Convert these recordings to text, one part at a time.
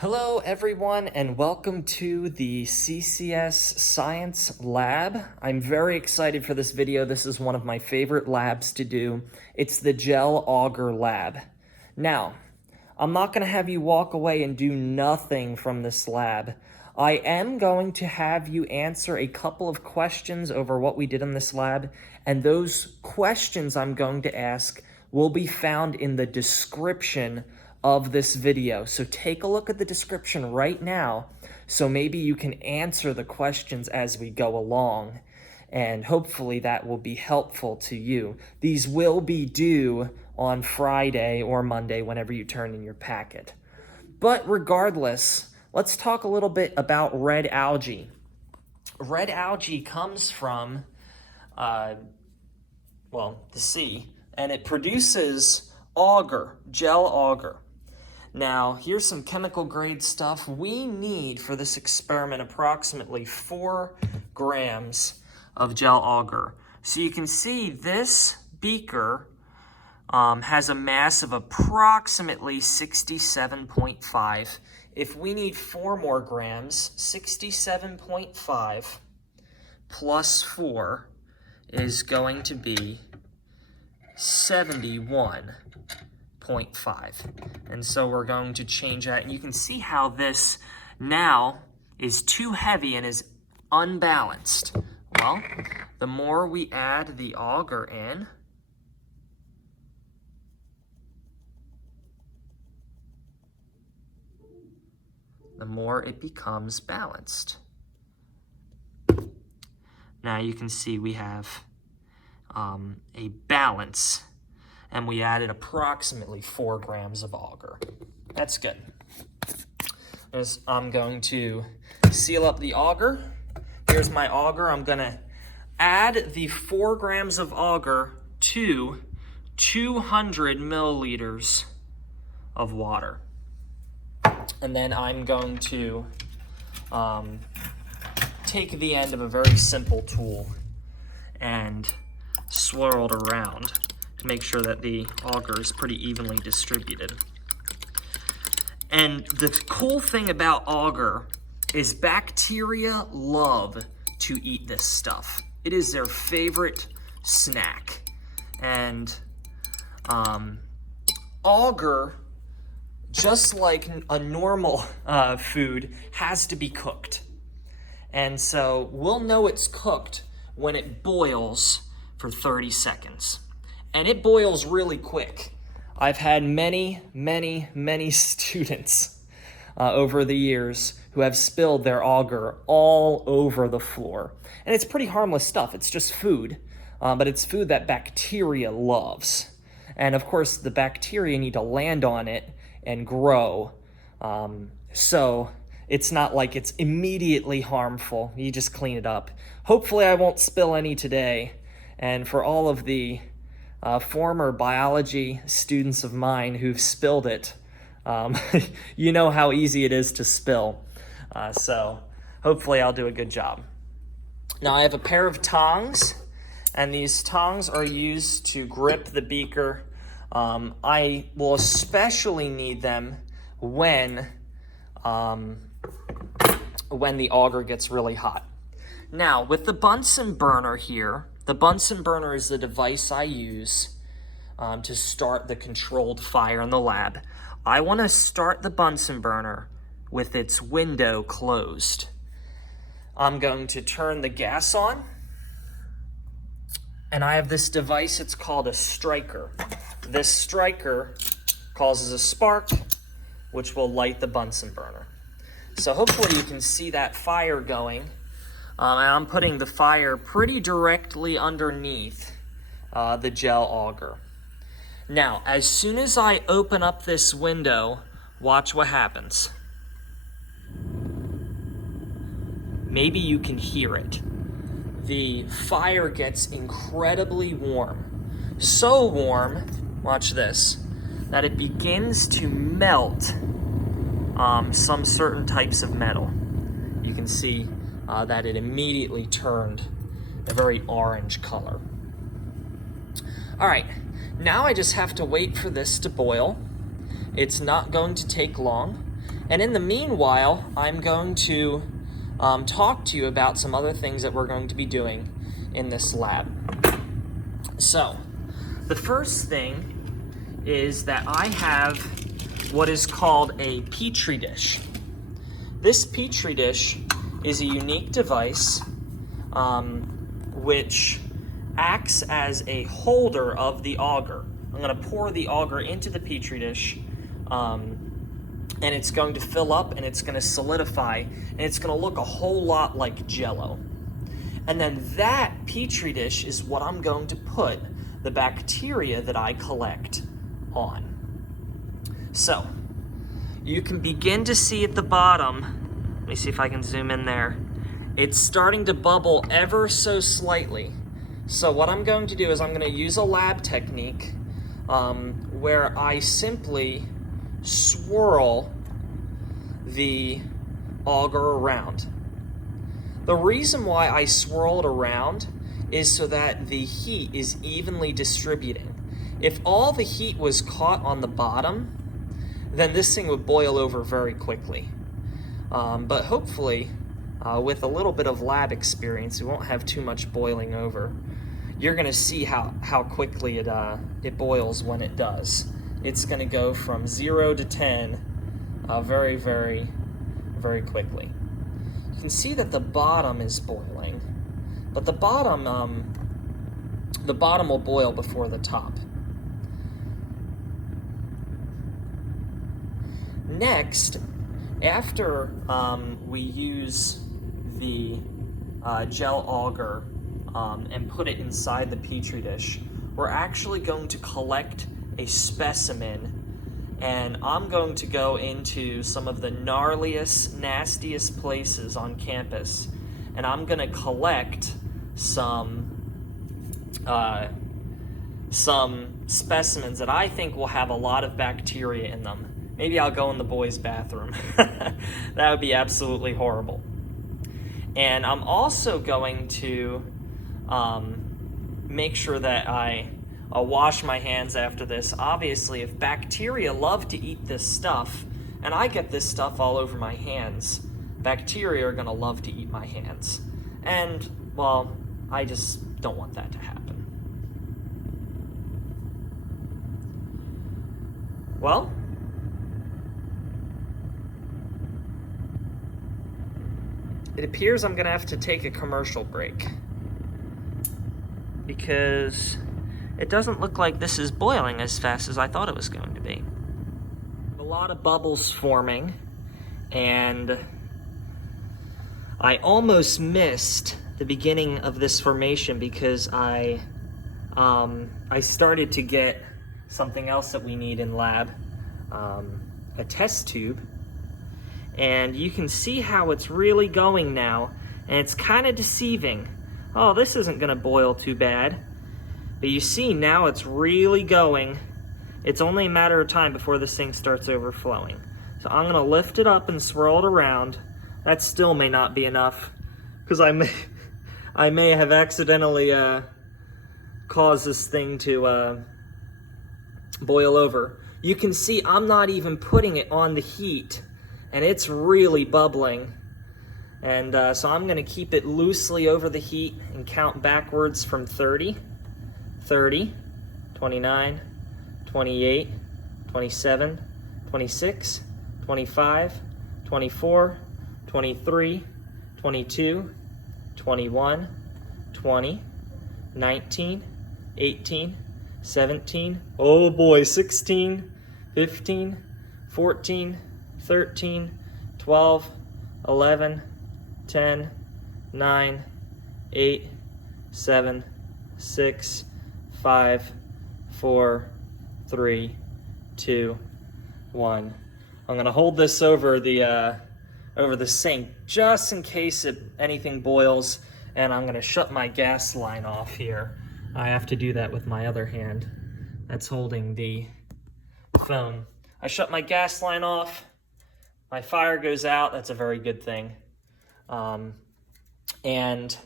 Hello everyone and welcome to the CCS Science Lab. I'm very excited for this video. This is one of my favorite labs to do. It's the Gel Agar Lab. Now, I'm not going to have you walk away and do nothing from this lab. I am going to have you answer a couple of questions over what we did in this lab, and those questions I'm going to ask will be found in the description of this video. So take a look at the description right now, so maybe you can answer the questions as we go along, and hopefully that will be helpful to you. These will be due on Friday or Monday, whenever you turn in your packet. But regardless, let's talk a little bit about red algae. Red algae comes from, the sea, and it produces agar, gel agar. Now, here's some chemical grade stuff. We need, for this experiment, approximately 4 grams of gel agar. So you can see this beaker has a mass of approximately 67.5. If we need 4 more grams, 67.5 plus 4 is going to be 71.5. And so we're going to change that. And you can see how this now is too heavy and is unbalanced. Well, the more we add the agar in, the more it becomes balanced. Now you can see we have a balance, and we added approximately 4 grams of agar. That's good. I'm going to seal up the agar. Here's my agar. I'm gonna add the 4 grams of agar to 200 milliliters of water. And then I'm going to take the end of a very simple tool and swirl it around to make sure that the agar is pretty evenly distributed. And the cool thing about agar is bacteria love to eat this stuff. It is their favorite snack. And agar, just like a normal food, has to be cooked. And so we'll know it's cooked when it boils for 30 seconds. And it boils really quick. I've had many students over the years who have spilled their agar all over the floor. And it's pretty harmless stuff. It's just food, but it's food that bacteria loves. And of course, the bacteria need to land on it and grow. So it's not like it's immediately harmful. You just clean it up. Hopefully I won't spill any today. And for all of the former biology students of mine who've spilled it, you know how easy it is to spill. So hopefully I'll do a good job. Now I have a pair of tongs, and these tongs are used to grip the beaker. I will especially need them when the agar gets really hot. Now, with the Bunsen burner here, the Bunsen burner is the device I use to start the controlled fire in the lab. I want to start the Bunsen burner with its window closed. I'm going to turn the gas on, and I have this device. It's called a striker. This striker causes a spark, which will light the Bunsen burner. So hopefully you can see that fire going. And I'm putting the fire pretty directly underneath the gel agar. Now, as soon as I open up this window, watch what happens. Maybe you can hear it. The fire gets incredibly warm. So warm, watch this, that it begins to melt some certain types of metal. You can see that it immediately turned a very orange color. All right, now I just have to wait for this to boil. It's not going to take long. And in the meanwhile, I'm going to talk to you about some other things that we're going to be doing in this lab. So, the first thing is that I have what is called a Petri dish. This Petri dish is a unique device which acts as a holder of the agar. I'm going to pour the agar into the Petri dish, and it's going to fill up and it's going to solidify, and it's going to look a whole lot like Jell-O. And then that Petri dish is what I'm going to put the bacteria that I collect on. So, you can begin to see at the bottom, let me see if I can zoom in there, it's starting to bubble ever so slightly. So what I'm going to do is I'm going to use a lab technique where I simply swirl the agar around. The reason why I swirl it around is so that the heat is evenly distributing. If all the heat was caught on the bottom, then this thing would boil over very quickly. But hopefully, with a little bit of lab experience, we won't have too much boiling over. You're gonna see how quickly it boils when it does. It's gonna go from 0 to 10 very, very, very quickly. You can see that the bottom is boiling, but the bottom will boil before the top. Next, after we use the gel agar and put it inside the Petri dish, we're actually going to collect a specimen, and I'm going to go into some of the gnarliest, nastiest places on campus, and I'm going to collect some specimens that I think will have a lot of bacteria in them. Maybe I'll go in the boys' bathroom. That would be absolutely horrible. And I'm also going to make sure that I'll wash my hands after this. Obviously, if bacteria love to eat this stuff, and I get this stuff all over my hands, bacteria are gonna love to eat my hands. And, well, I just don't want that to happen. Well, it appears I'm gonna have to take a commercial break because it doesn't look like this is boiling as fast as I thought it was going to be. A lot of bubbles forming, and I almost missed the beginning of this formation because I started to get something else that we need in lab, a test tube. And you can see how it's really going now, and it's kind of deceiving. Oh, this isn't gonna boil too bad. But you see now it's really going. It's only a matter of time before this thing starts overflowing. So I'm gonna lift it up and swirl it around. That still may not be enough, because I may have accidentally caused this thing to boil over. You can see I'm not even putting it on the heat, and it's really bubbling. And so I'm gonna keep it loosely over the heat and count backwards from 30, 29, 28, 27, 26, 25, 24, 23, 22, 21, 20, 19, 18, 17, oh boy, 16, 15, 14, 13, 12, 11, 10, 9, 8, 7, 6, 5, 4, 3, 2, 1. I'm gonna hold this over the sink just in case anything boils, and I'm gonna shut my gas line off here. I have to do that with my other hand that's holding the phone. I shut my gas line off, my fire goes out, that's a very good thing. And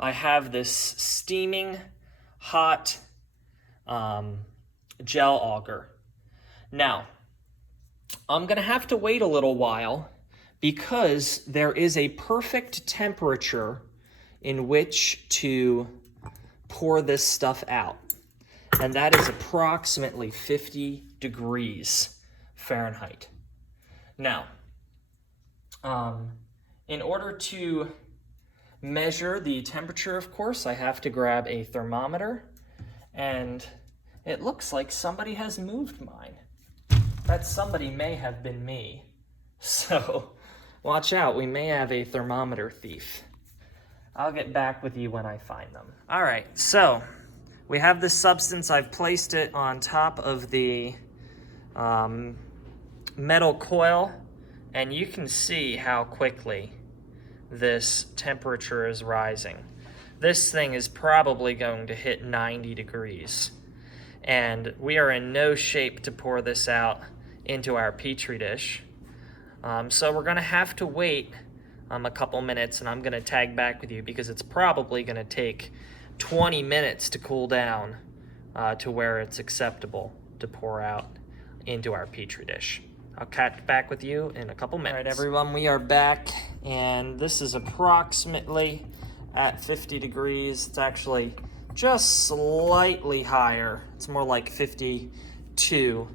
I have this steaming hot gel agar. Now, I'm gonna have to wait a little while because there is a perfect temperature in which to pour this stuff out. And that is approximately 50 degrees Fahrenheit. Now, in order to measure the temperature, of course, I have to grab a thermometer, and it looks like somebody has moved mine. That somebody may have been me. So watch out, we may have a thermometer thief. I'll get back with you when I find them. All right, so we have this substance. I've placed it on top of the metal coil, and you can see how quickly this temperature is rising. This thing is probably going to hit 90 degrees. And we are in no shape to pour this out into our Petri dish. So we're gonna have to wait a couple minutes, and I'm gonna tag back with you because it's probably gonna take 20 minutes to cool down to where it's acceptable to pour out into our Petri dish. I'll catch back with you in a couple minutes. All right, everyone, we are back, and this is approximately at 50 degrees. It's actually just slightly higher. It's more like 52.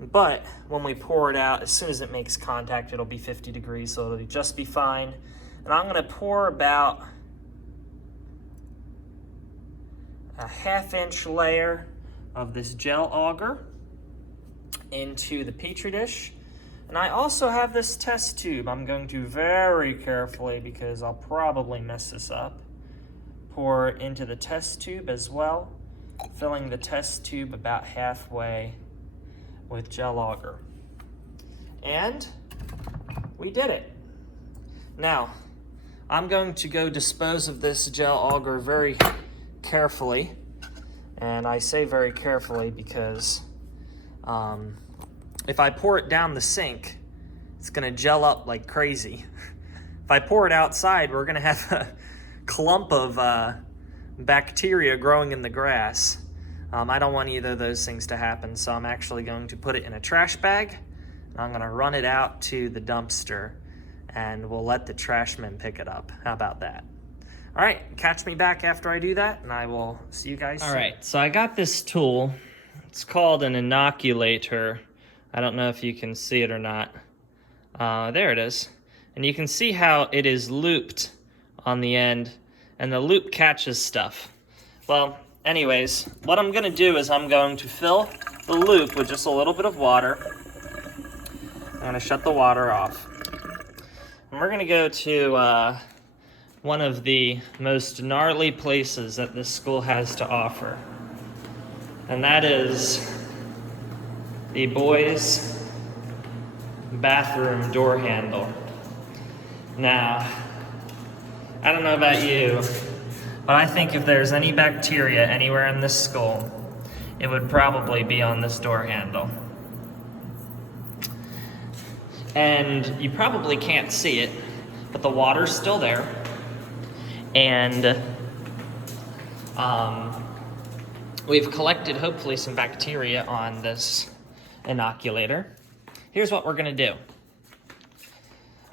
But when we pour it out, as soon as it makes contact, it'll be 50 degrees, so it'll just be fine. And I'm gonna pour about a ½ inch layer of this gel agar into the Petri dish. And I also have this test tube. I'm going to very carefully, because I'll probably mess this up, pour into the test tube as well, filling the test tube about halfway with gel agar. And we did it. Now, I'm going to go dispose of this gel agar very carefully. And I say very carefully because if I pour it down the sink, it's gonna gel up like crazy. If I pour it outside, we're gonna have a clump of bacteria growing in the grass. I don't want either of those things to happen, so I'm actually going to put it in a trash bag, and I'm gonna run it out to the dumpster, and we'll let the trash men pick it up. How about that? All right, catch me back after I do that, and I will see you guys soon. All right, so I got this tool. It's called an inoculator. I don't know if you can see it or not. There it is. And you can see how it is looped on the end, and the loop catches stuff. Well, anyways, what I'm gonna do is I'm going to fill the loop with just a little bit of water. I'm gonna shut the water off. And we're gonna go to one of the most gnarly places that this school has to offer. And that is the boys' bathroom door handle. Now, I don't know about you, but I think if there's any bacteria anywhere in this school, it would probably be on this door handle. And you probably can't see it, but the water's still there. And we've collected, hopefully, some bacteria on this inoculator. Here's what we're gonna do.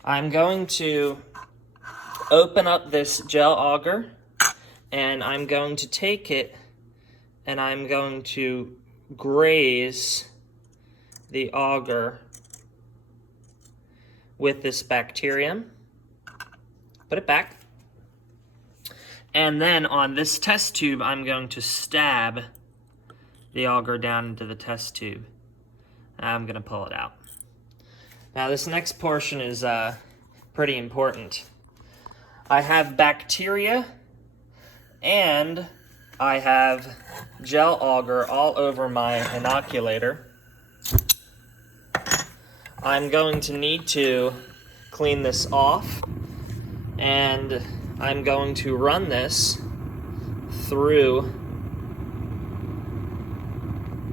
I'm going to open up this gel agar, and I'm going to take it and I'm going to graze the agar with this bacterium. Put it back. And then on this test tube, I'm going to stab the agar down into the test tube. I'm gonna pull it out. Now this next portion is pretty important. I have bacteria and I have gel agar all over my inoculator. I'm going to need to clean this off, and I'm going to run this through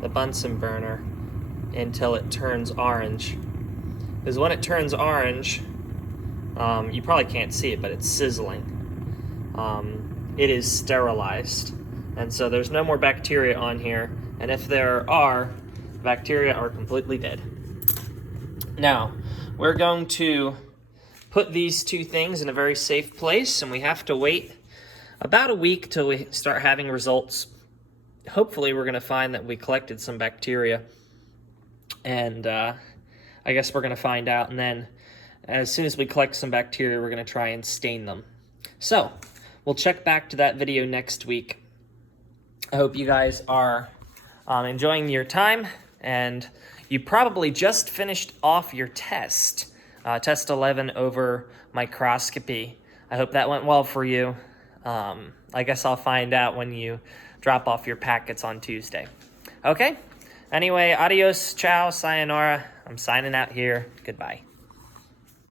the Bunsen burner until it turns orange. Because when it turns orange, you probably can't see it, but it's sizzling. It is sterilized. And so there's no more bacteria on here. And if there are, bacteria are completely dead. Now, we're going to put these two things in a very safe place, and we have to wait about a week till we start having results. Hopefully, we're going to find that we collected some bacteria, and I guess we're going to find out, and then as soon as we collect some bacteria, we're going to try and stain them. So, we'll check back to that video next week. I hope you guys are enjoying your time, and you probably just finished off your test, test 11 over microscopy. I hope that went well for you. I guess I'll find out when you drop off your packets on Tuesday. Okay? Anyway, adios, ciao, sayonara. I'm signing out here. Goodbye.